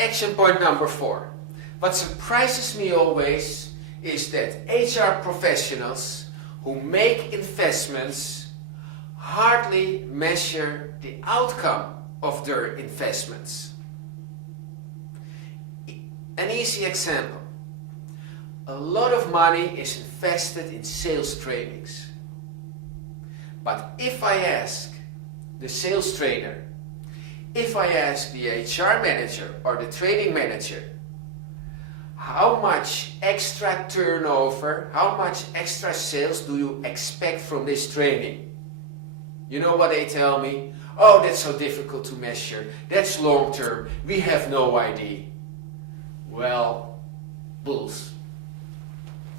Action point number 4. What surprises me always is that HR professionals who make investments hardly measure the outcome of their investments. An easy example. A lot of money is invested in sales trainings. But if I ask the sales trainer, if I ask the HR manager or the training manager, how much extra turnover, how much extra sales do you expect from this training? You know what they tell me? Oh, that's so difficult to measure. That's long term. We have no idea. Well, bulls.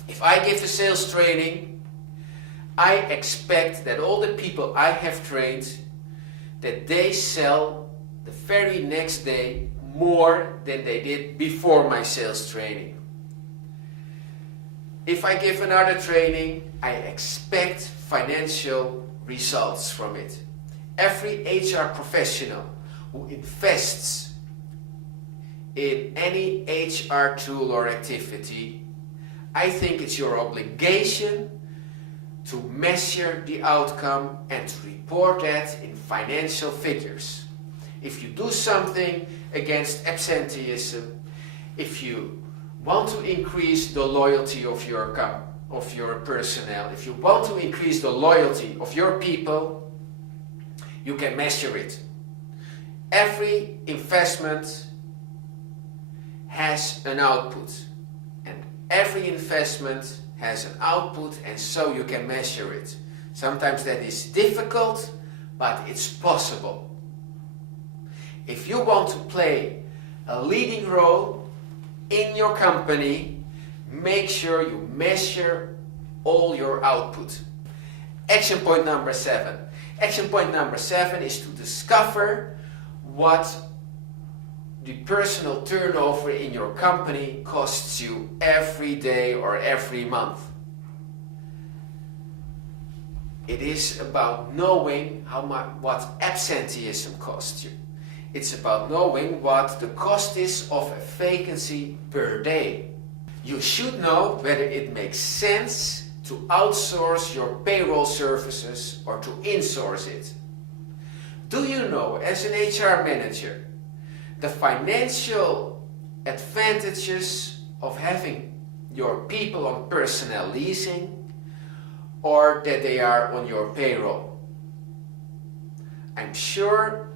If I give a sales training, I expect that all the people I have trained, that they sell the very next day more than they did before my sales training. If I give another training, I expect financial results from it. Every HR professional who invests in any HR tool or activity, I think it's your obligation to measure the outcome and to report that in financial figures. If you do something against absenteeism, if you want to increase the loyalty of your personnel, if you want to increase the loyalty of your people, you can measure it. Every investment has an output, and every investment has an output, and so you can measure it. Sometimes that is difficult, but it's possible. If you want to play a leading role in your company, make sure you measure all your output. Action point number 7. Action point number 7 is to discover what the personal turnover in your company costs you every day or every month. It is about knowing what absenteeism costs you. It's about knowing what the cost is of a vacancy per day. You should know whether it makes sense to outsource your payroll services or to insource it. Do you know, as an HR manager, the financial advantages of having your people on personnel leasing or that they are on your payroll? I'm sure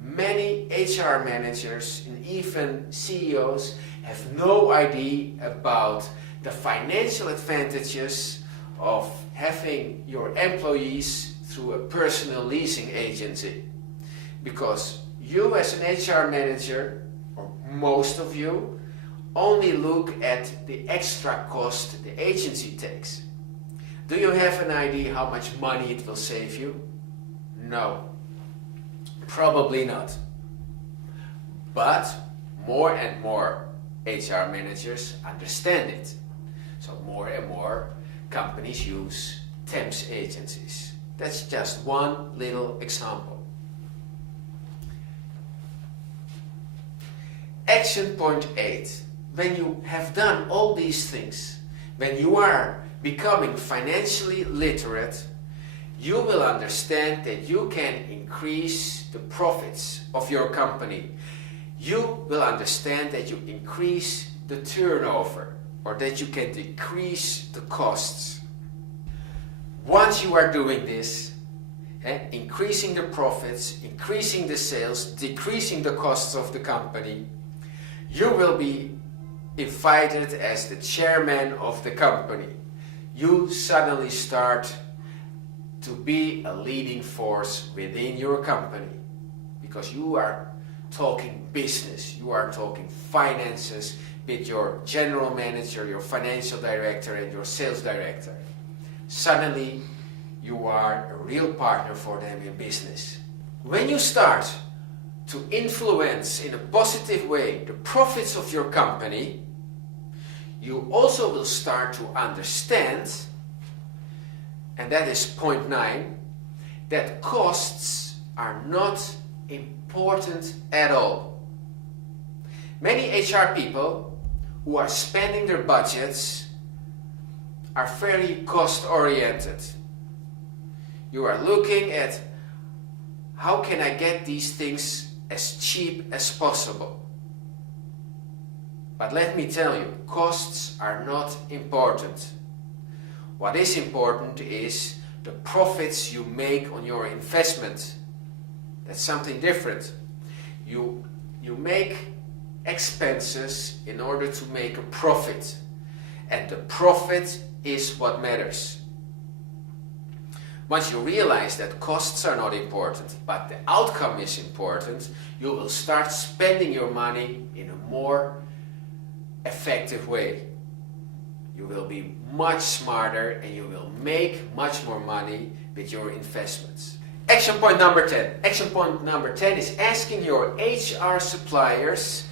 many HR managers and even CEOs have no idea about the financial advantages of having your employees through a personal leasing agency. Because you as an HR manager, or most of you, only look at the extra cost the agency takes. Do you have an idea how much money it will save you? No. Probably not. But more and more HR managers understand it. So more and more companies use temps agencies. That's just one little example. Action point 8. When you have done all these things, when you are becoming financially literate, you will understand that you can increase the profits of your company. You will understand that you increase the turnover, or that you can decrease the costs. Once you are doing this, increasing the profits, increasing the sales, decreasing the costs of the company, you will be invited as the chairman of the company. You suddenly start to be a leading force within your company, because you are talking business, you are talking finances with your general manager, your financial director and your sales director. Suddenly you are a real partner for them in business. When you start to influence in a positive way the profits of your company, you also will start to understand, and that is point 9, that costs are not important at all. Many HR people who are spending their budgets are very cost oriented. You are looking at how can I get these things as cheap as possible. But let me tell you, costs are not important. What is important is the profits you make on your investment. That's something different. You make expenses in order to make a profit, and the profit is what matters. Once you realize that costs are not important, but the outcome is important, you will start spending your money in a more effective way. You will be much smarter and you will make much more money with your investments. Action point number 10. Action point number 10 is asking your HR suppliers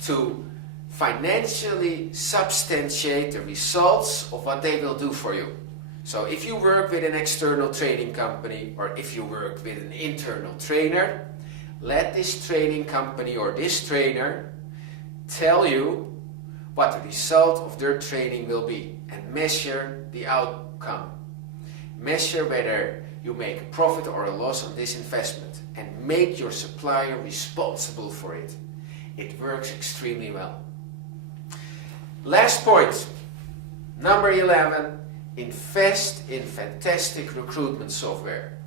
to financially substantiate the results of what they will do for you. So if you work with an external training company or if you work with an internal trainer, let this training company or this trainer tell you what the result of their training will be and measure the outcome. Measure whether you make a profit or a loss on this investment and make your supplier responsible for it. It works extremely well. Last point, number 11, invest in fantastic recruitment software.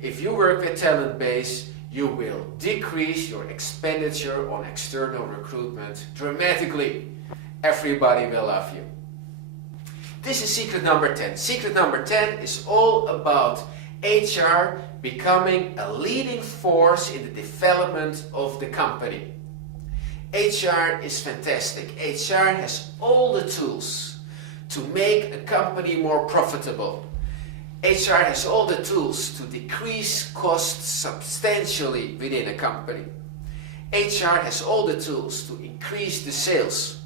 If you work with Talentbase, you will decrease your expenditure on external recruitment dramatically. Everybody will love you. This is secret number 10. Secret number 10 is all about HR becoming a leading force in the development of the company. HR is fantastic. HR has all the tools to make a company more profitable. HR has all the tools to decrease costs substantially within a company. HR has all the tools to increase the sales,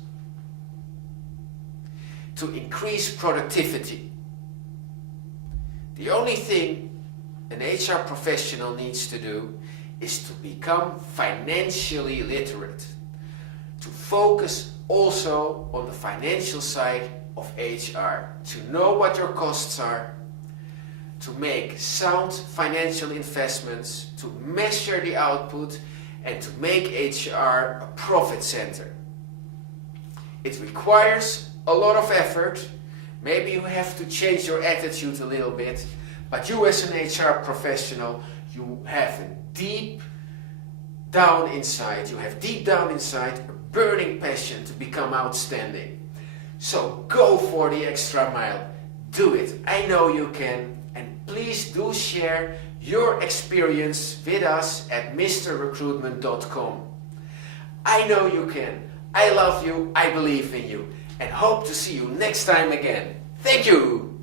to increase productivity. The only thing an HR professional needs to do is to become financially literate, to focus also on the financial side of HR, to know what your costs are, to make sound financial investments, to measure the output, and to make HR a profit center. It requires a lot of effort. Maybe you have to change your attitude a little bit, but you as an HR professional, you have deep down inside a burning passion to become outstanding. So go for the extra mile. Do it. I know you can. And please do share your experience with us at mrrecruitment.com. I know you can. I love you. I believe in you. And hope to see you next time again. Thank you.